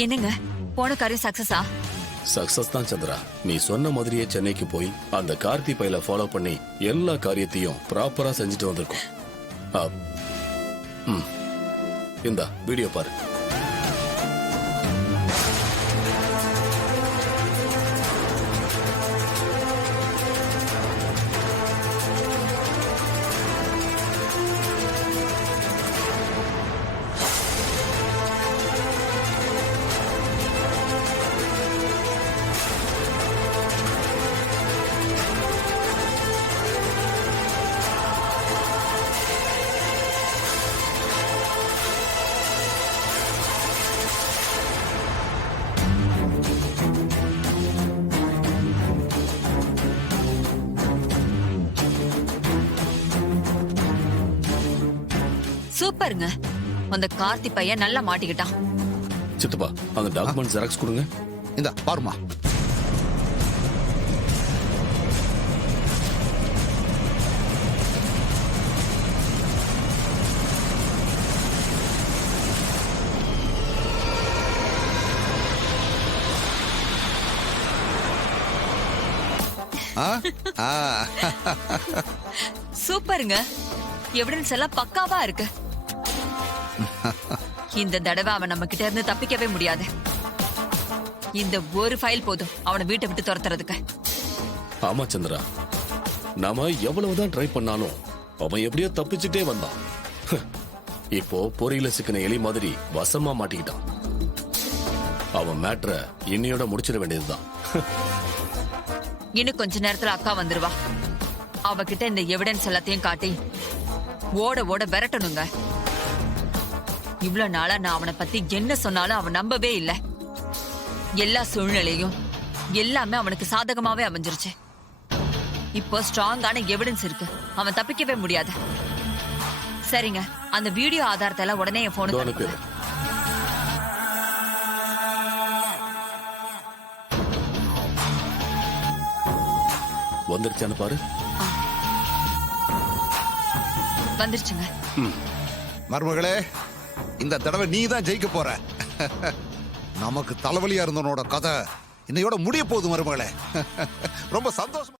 என்னங்க போன காரியம் சக்சஸா? சக்சஸ் தான் சந்திரா. நீ சொன்ன மாதிரியே சென்னைக்கு போய் அந்த கார்த்தி பையில ஃபாலோ பண்ணி எல்லா காரியத்தையும் ப்ராப்பரா செஞ்சுட்டு வந்திருக்கோம். இந்த வீடியோ பாரு. சூப்பருங்க. அந்த கார்த்தி பையன் நல்லா மாட்டிக்கிட்டான். சித்தப்பா அந்த டாக்குமெண்ட் ஜெராக்ஸ் கொடுங்க. இந்த பாருமா. சூப்பருங்க. எவிடன்ஸ் எல்லாம் பக்காவா இருக்கு. இந்த தடவை அவன் நம்ம கிட்ட இருந்து தப்பிக்கவே முடியாது. இந்த ஒரு ஃபைல் போதும் அவனை வீட்டை விட்டு துரத்துறதுக்கு. ஆமா சந்திரா, நாம எவ்வளவுதான் ட்ரை பண்ணாலும் அவன் எப்படியோ தப்பிச்சுட்டே வந்தான். இப்போ பொறியில சிக்கின எலி மாதிரி வசமா மாட்டிக்கிட்டான். அவன் மேட்ரை இன்னையோட முடிச்சிட வேண்டியதுதான். இன்னும் கொஞ்ச நேரத்துல அக்கா வந்துருவா. அவகிட்ட இந்த எவிடன்ஸ் எல்லாத்தையும் காட்டி ஓட ஓட விரட்டணுங்க. இவ்வளவு நாளா நான் அவனை பத்தி என்ன சொன்னாலும் அவன் நம்பவே இல்லை. எல்லா சூழ்நிலையும் எல்லாமே அவனுக்கு சாதகமாவே அமைஞ்சிருச்சு. இப்போ ஸ்ட்ராங்கான எவிடன்ஸ் இருக்கு. அவன் தப்பிக்கவே முடியாது. சரிங்க, அந்த வீடியோ ஆதாரத்தை எல்லாம் உடனே என் போனுக்கு அனுப்புங்க. வந்துருச்சான்னு பாரு. வந்துருச்சுங்க. மருமகளே, இந்த தடவை நீ தான் ஜெயிக்க போற. நமக்கு தலைவலியா இருந்தவனோட கதை இன்னையோட முடிய போகுது மருமகளே. ரொம்ப சந்தோஷம்.